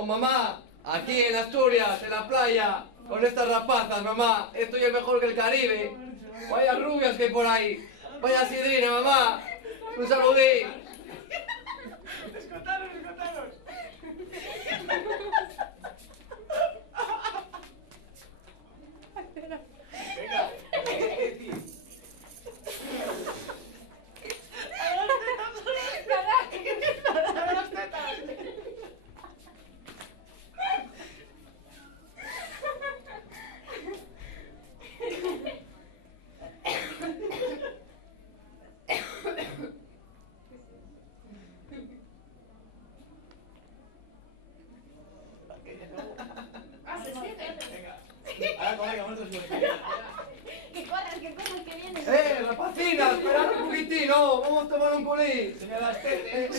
Oh, mamá, aquí en Asturias, en la playa, con estas rapazas, mamá, estoy es mejor que el Caribe. Vaya rubias que hay por ahí. Vaya sidrina, mamá. Un saludín. Escotaros, escotaros. Venga, a las tetas. Ah, se siente. Venga. Ahora, colega, vosotros Que corras, que vienes. Rapacina, esperad un poquitino, vamos a tomar un culín. Señora Estete.